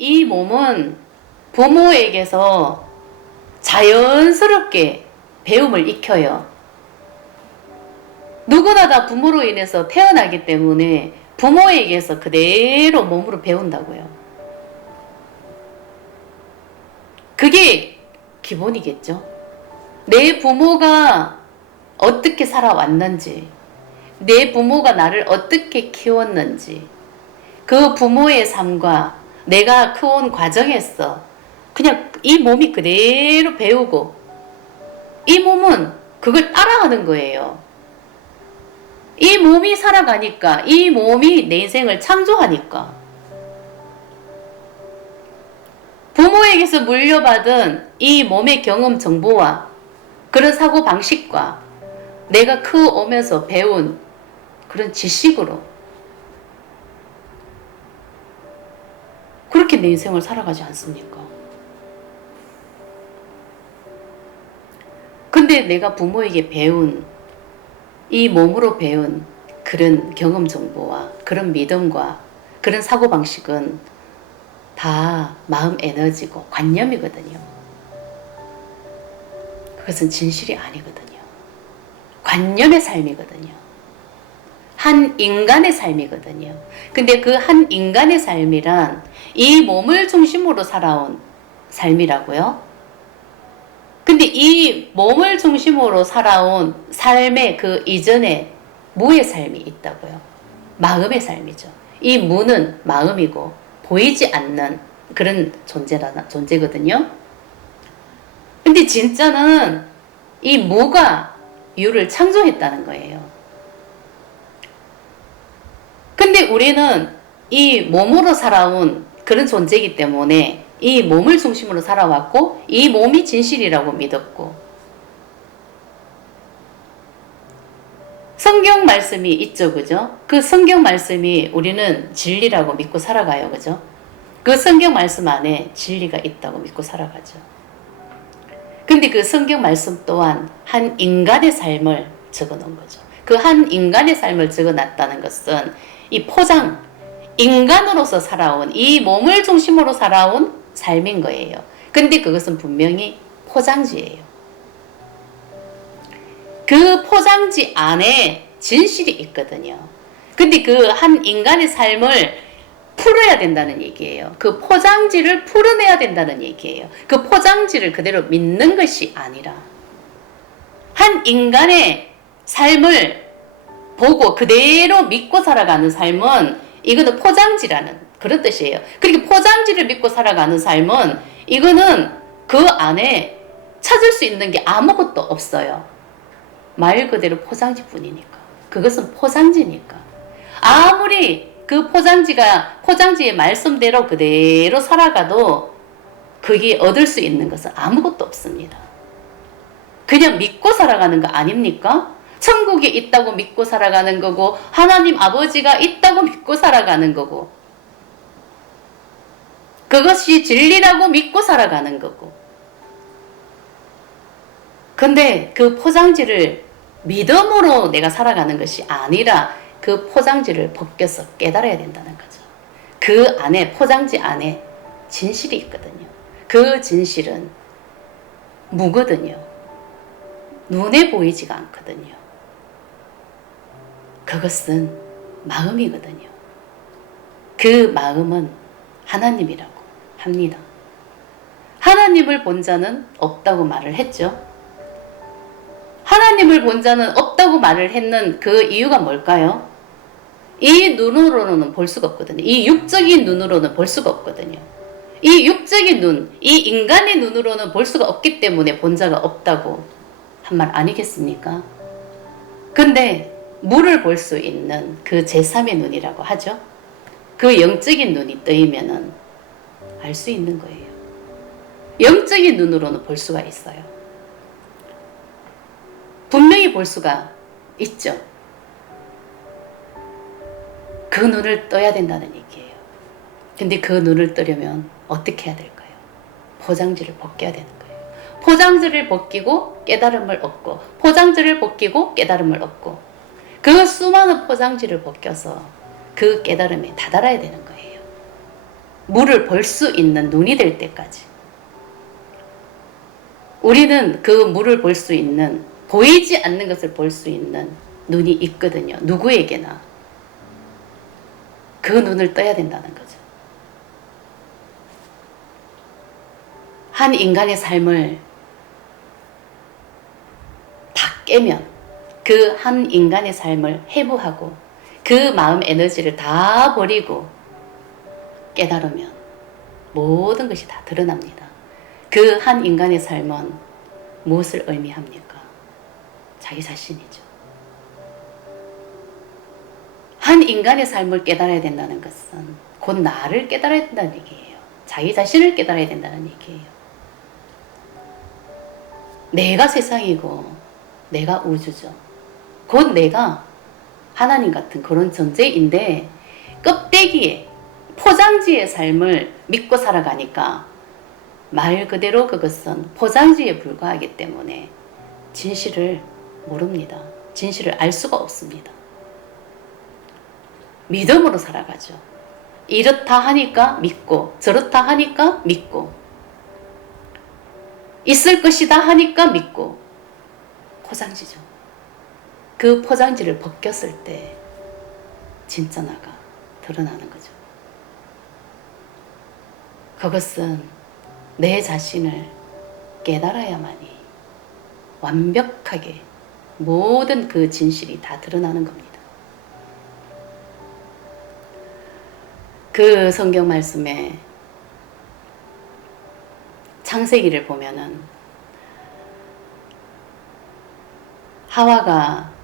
이 몸은 부모에게서 자연스럽게 배움을 익혀요. 누구나 다 부모로 인해서 태어나기 때문에 부모에게서 그대로 몸으로 배운다고요. 그게 기본이겠죠. 내 부모가 어떻게 살아왔는지, 내 부모가 나를 어떻게 키웠는지, 그 부모의 삶과 내가 크온 과정에서 그냥 이 몸이 그대로 배우고, 이 몸은 그걸 따라하는 거예요. 이 몸이 살아가니까, 이 몸이 내 인생을 창조하니까. 부모에게서 물려받은 이 몸의 경험 정보와 그런 사고 방식과 내가 크오면서 배운 그런 지식으로 그렇게 내 인생을 살아가지 않습니까? 근데 내가 부모에게 배운 이 몸으로 배운 그런 경험 정보와 그런 믿음과 그런 사고 방식은 다 마음 에너지고 관념이거든요. 그것은 진실이 아니거든요. 관념의 삶이거든요. 한 인간의 삶이거든요. 근데 그 한 인간의 삶이란 이 몸을 중심으로 살아온 삶이라고요. 근데 이 몸을 중심으로 살아온 삶의 그 이전에 무의 삶이 있다고요. 마음의 삶이죠. 이 무는 마음이고 보이지 않는 그런 존재라 존재거든요. 근데 진짜는 이 무가 유를 창조했다는 거예요. 근데 우리는 이 몸으로 살아온 그런 존재이기 때문에 이 몸을 중심으로 살아왔고 이 몸이 진실이라고 믿었고 성경 말씀이 있죠, 그죠? 그 성경 말씀이 우리는 진리라고 믿고 살아가요, 그죠? 그 성경 말씀 안에 진리가 있다고 믿고 살아가죠. 근데 그 성경 말씀 또한 한 인간의 삶을 적어 놓은 거죠. 그 한 인간의 삶을 적어 놨다는 것은 이 포장, 인간으로서 살아온, 이 몸을 중심으로 살아온 삶인 거예요. 근데 그것은 분명히 포장지예요. 그 포장지 안에 진실이 있거든요. 근데 그 한 인간의 삶을 풀어야 된다는 얘기예요. 그 포장지를 풀어내야 된다는 얘기예요. 그 포장지를 그대로 믿는 것이 아니라 한 인간의 삶을 보고 그대로 믿고 살아가는 삶은 이거는 포장지라는 그런 뜻이에요. 그렇게 포장지를 믿고 살아가는 삶은 이거는 그 안에 찾을 수 있는 게 아무것도 없어요. 말 그대로 포장지 뿐이니까. 그것은 포장지니까. 아무리 그 포장지가 포장지의 말씀대로 그대로 살아가도 그게 얻을 수 있는 것은 아무것도 없습니다. 그냥 믿고 살아가는 거 아닙니까? 천국이 있다고 믿고 살아가는 거고 하나님 아버지가 있다고 믿고 살아가는 거고 그것이 진리라고 믿고 살아가는 거고 근데 그 포장지를 믿음으로 내가 살아가는 것이 아니라 그 포장지를 벗겨서 깨달아야 된다는 거죠. 그 안에 포장지 안에 진실이 있거든요. 그 진실은 무거든요. 눈에 보이지가 않거든요. 그것은 마음이거든요. 그 마음은 하나님이라고 합니다. 하나님을 본 자는 없다고 말을 했죠. 하나님을 본 자는 없다고 말을 했는 그 이유가 뭘까요? 이 눈으로는 볼 수가 없거든요. 이 육적인 눈으로는 볼 수가 없거든요. 이 육적인 눈, 이 인간의 눈으로는 볼 수가 없기 때문에 본 자가 없다고 한 말 아니겠습니까? 근데 물을 볼 수 있는 그 제3의 눈이라고 하죠. 그 영적인 눈이 뜨이면은 알 수 있는 거예요. 영적인 눈으로는 볼 수가 있어요. 분명히 볼 수가 있죠. 그 눈을 떠야 된다는 얘기예요. 근데 그 눈을 뜨려면 어떻게 해야 될까요? 포장지를 벗겨야 되는 거예요. 포장지를 벗기고 깨달음을 얻고, 포장지를 벗기고 깨달음을 얻고, 그 수많은 포장지를 벗겨서 그 깨달음에 다다라야 되는 거예요. 물을 볼 수 있는 눈이 될 때까지. 우리는 그 물을 볼 수 있는, 보이지 않는 것을 볼 수 있는 눈이 있거든요. 누구에게나. 그 눈을 떠야 된다는 거죠. 한 인간의 삶을 다 깨면 그 한 인간의 삶을 해부하고 그 마음 에너지를 다 버리고 깨달으면 모든 것이 다 드러납니다. 그 한 인간의 삶은 무엇을 의미합니까? 자기 자신이죠. 한 인간의 삶을 깨달아야 된다는 것은 곧 나를 깨달아야 된다는 얘기예요. 자기 자신을 깨달아야 된다는 얘기예요. 내가 세상이고 내가 우주죠. 곧 내가 하나님 같은 그런 존재인데 껍데기에 포장지의 삶을 믿고 살아가니까 말 그대로 그것은 포장지에 불과하기 때문에 진실을 모릅니다. 진실을 알 수가 없습니다. 믿음으로 살아가죠. 이렇다 하니까 믿고 저렇다 하니까 믿고 있을 것이다 하니까 믿고 포장지죠. 그 포장지를 벗겼을 때 진짜 나가 드러나는 거죠. 그것은 내 자신을 깨달아야만이 완벽하게 모든 그 진실이 다 드러나는 겁니다. 그 성경 말씀에 창세기를 보면은 하와가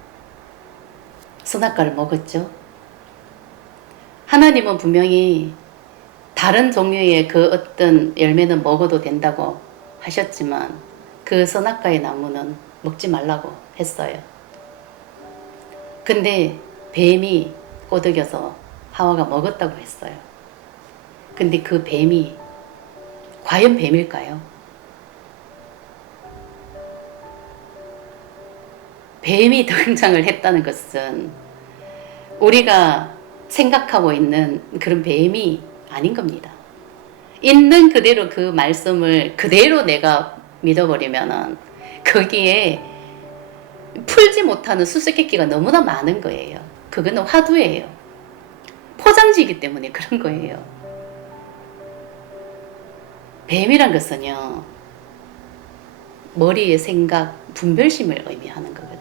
선악과를 먹었죠. 하나님은 분명히 다른 종류의 그 어떤 열매는 먹어도 된다고 하셨지만 그 선악과의 나무는 먹지 말라고 했어요. 근데 뱀이 꼬드겨서 하와가 먹었다고 했어요. 근데 그 뱀이 과연 뱀일까요? 뱀이 등장을 했다는 것은 우리가 생각하고 있는 그런 뱀이 아닌 겁니다. 있는 그대로 그 말씀을 그대로 내가 믿어버리면은 거기에 풀지 못하는 수수께끼가 너무나 많은 거예요. 그거는 화두예요. 포장지이기 때문에 그런 거예요. 뱀이란 것은요, 머리의 생각, 분별심을 의미하는 거거든요.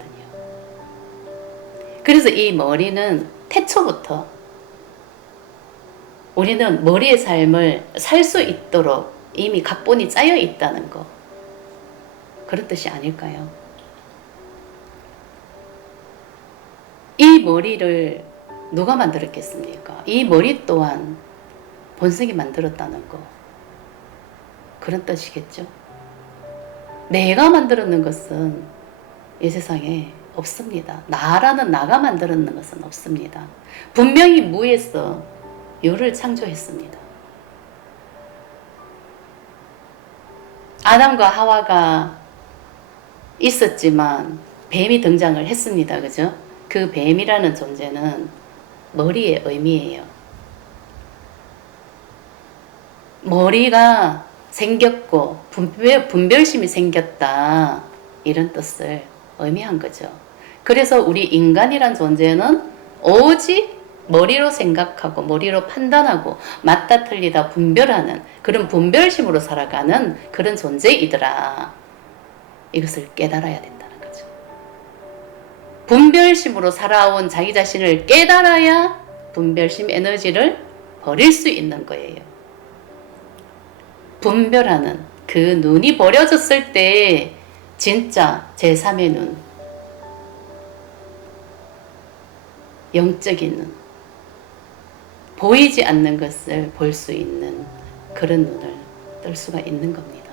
그래서 이 머리는 태초부터 우리는 머리의 삶을 살 수 있도록 이미 각본이 짜여 있다는 거. 그런 뜻이 아닐까요? 이 머리를 누가 만들었겠습니까? 이 머리 또한 본성이 만들었다는 거. 그런 뜻이겠죠? 내가 만들었는 것은 이 세상에 없습니다. 나라는 나가 만들었는 것은 없습니다. 분명히 무에서 요를 창조했습니다. 아담과 하와가 있었지만 뱀이 등장을 했습니다. 그죠? 그 뱀이라는 존재는 머리의 의미예요. 머리가 생겼고 분별, 분별심이 생겼다. 이런 뜻을 의미한 거죠. 그래서 우리 인간이란 존재는 오직 머리로 생각하고 머리로 판단하고 맞다 틀리다 분별하는 그런 분별심으로 살아가는 그런 존재이더라. 이것을 깨달아야 된다는 거죠. 분별심으로 살아온 자기 자신을 깨달아야 분별심 에너지를 버릴 수 있는 거예요. 분별하는 그 눈이 버려졌을 때 진짜 제3의 눈, 영적인 눈, 보이지 않는 것을 볼 수 있는 그런 눈을 뜰 수가 있는 겁니다.